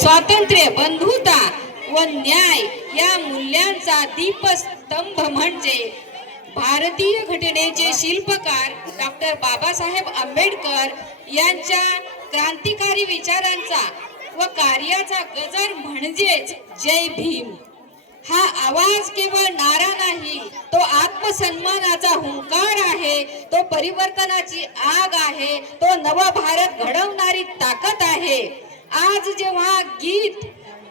स्वातंत्र्य, बंधुता व न्याय या मूल्यांचा दीपस्तंभ म्हणजे भारतीय घटनेचे शिल्पकार डॉक्टर बाबासाहेब आंबेडकर यांच्या क्रांतिकारी विचारांचा व कार्याचा गजर म्हणजेच जय भीम. हा आवाज केवळ नारा नाही, तो आत्मसन्मानाचा हुंकार आहे, तो परिवर्तनाची आग आहे, तो नव भारत घडवणारी ताकद आहे. आज जेव्हा गीत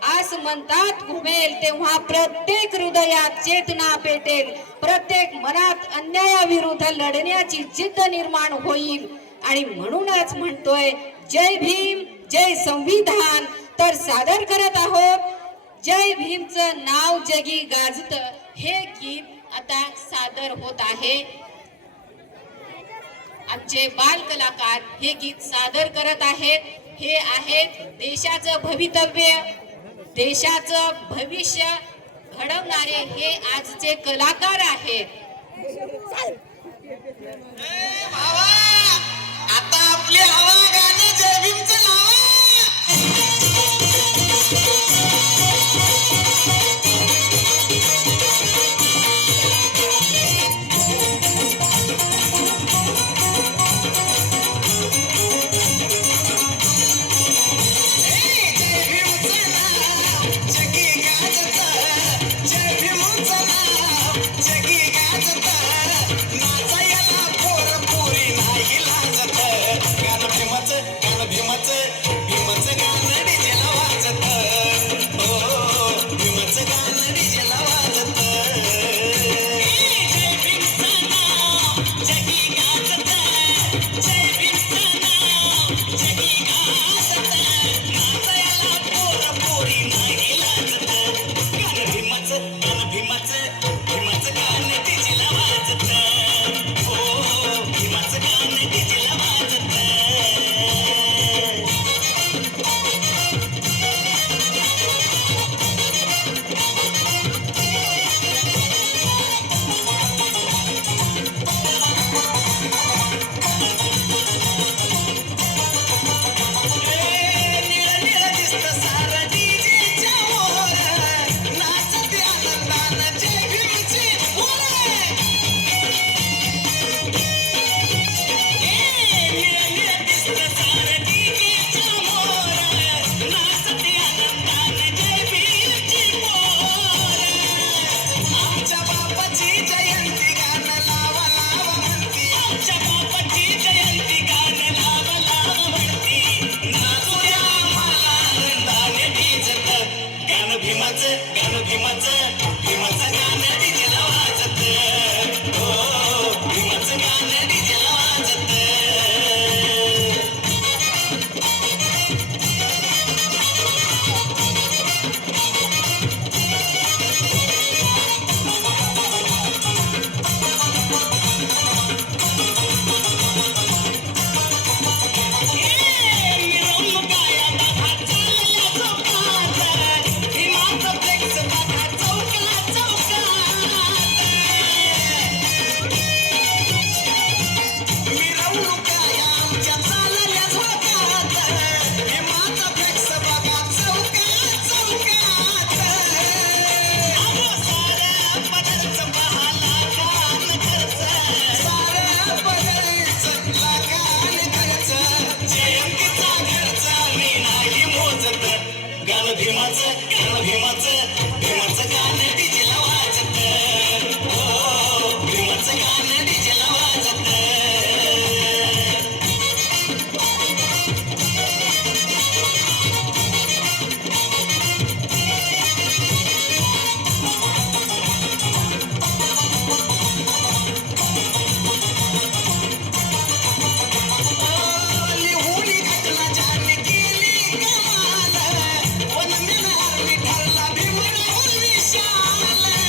आसमंतात घुमेल तेव्हा प्रत्येक हृदयात चेतना पेटेल, प्रत्येक मनात अन्यायाविरुद्ध लढण्याची जिद्द निर्माण होईल. आणि म्हणूनच म्हणतोय जय भीम, जय संविधान. तर सादर करत आहोत जय भीमचं नाव जगी गाजत हे गीत आता सादर होत आहे. आमचे बाल कलाकार हे गीत सादर करत आहेत. हे आहेत देशाचं भवितव्य, देशाचं भविष्य घडवणारे हे आजचे कलाकार आहेत. आता आपली हवा गाणं जय भीमचं नाव. विशाल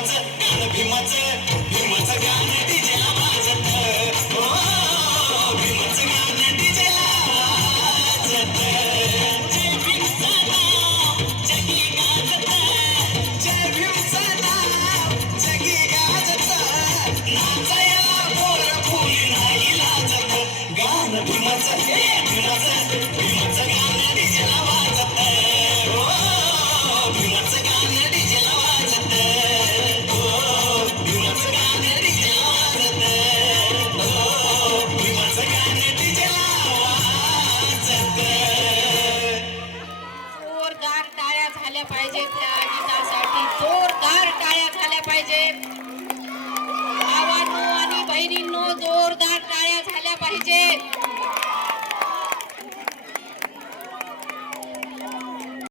भीमाचं गाणं भीमाचं गाणं डीजेला वाजत हो भीमाचं गाणं डीजेला वाजत जय भीमचं नाव जगी गाजत जय भीमचं नाव जगी गाजत नाचायला पोर फुली नाही लाजत गाणं भीमाचं भीमाचं गाणं डीजेला वाजत हो भीमाचं गाणं डीजेला वाजत हो भीमाचं गाणं डीजेला वाजत हो भीमाचं गाणं डीजेला वाजत जोरदार टाळ्या झाल्या पाहिजेत त्या